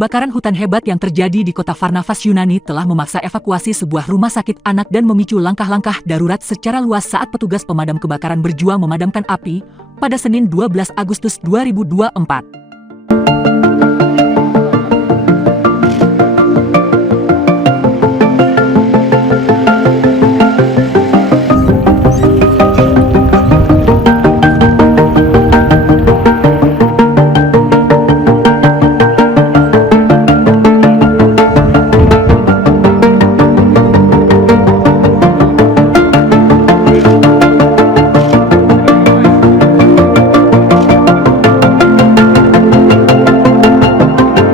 Kebakaran hutan hebat yang terjadi di kota Varnavas, Yunani telah memaksa evakuasi sebuah rumah sakit anak dan memicu langkah-langkah darurat secara luas saat petugas pemadam kebakaran berjuang memadamkan api pada Senin 12 Agustus 2024.